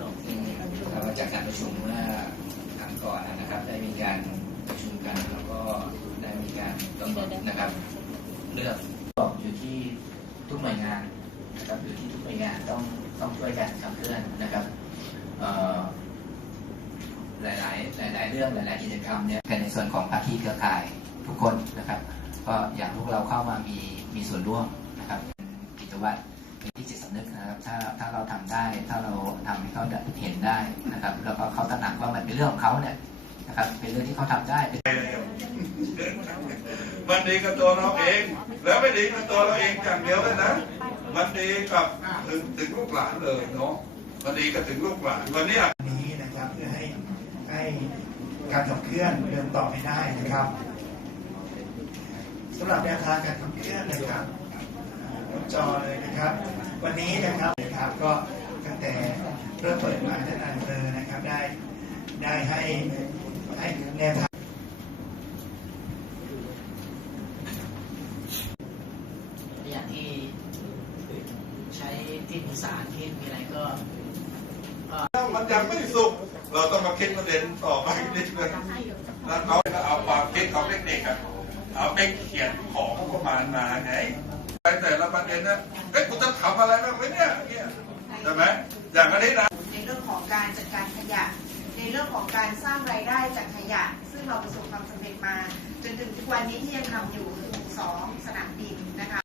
จากการประชุมเมื่อครั้งก่อนนะครับ ได้มีการประชุมกันแล้วก็ได้มีการกำหนดนะครับ เลือกอยู่ที่ทุกหน่วยงานนะครับอยู่ที่ทุกหน่วยงานต้องต้องช่วยกันขับเคลื่อนนะครับเอ่อหลายๆหลายเรื่องหลาย ๆ กิจกรรมเนี่ยเป็นในส่วนของภาคีเครือข่ายทุกคนนะครับ ก็อยากพวกเราเข้ามามีมีส่วนร่วมนะครับกิจวัตรเป็นที่จิตสำนึกนะครับ ถ้าถ้าเราทำ เขาเห็นได้นะครับ แล้วก็เขาตระหนักว่ามันเป็นเรื่องของเขาเนี่ยนะครับ เป็นเรื่องที่เขาทำได้เป็นมันดีกับตัวเราเอง แล้วไม่ดีกับตัวเราเองอย่างเดียวเลยนะมันดีกับถึงถึงลูกหลานเลยเนาะมันดีกับถึงลูกหลานวันเนี้ยนี้นะครับเพื่อให้ให้การขับเคลื่อนเดินต่อไปได้นะครับสำหรับแนวทางการขับเคลื่อนนะครับบนจอเลยนะครับ วันนี้นะครับนะครับก็ตั้ง แต่เริ่มเปิดมาท่านนายอำเภอนะครับได้ได้ให้ให้แนวทางอย่างที่ใช้ที่ปรึกษาคิดมีอะไรก็ถ้ามันยังไม่สุก เราต้องมาคิดประเด็นต่อไปนิดนึงแล้วเขาก็เอาความคิดของเด็กๆอะเอาไปเขียนของประมาณมาไงไปแต่ละประเด็นนะเอ้ยกูจะทำอะไรบ้างไหมเนี่ยเนี่ยใช่ไหมางอันนี้นะในเรื่องของการจัดการขยะ ในเรื่องของการสร้างรายได้จากขยะ ซึ่งเราประสบความสำเร็จมา จนถึงทุกวันนี้ที่ยังทำอยู่คือหมู่สองสนามบินนะคะ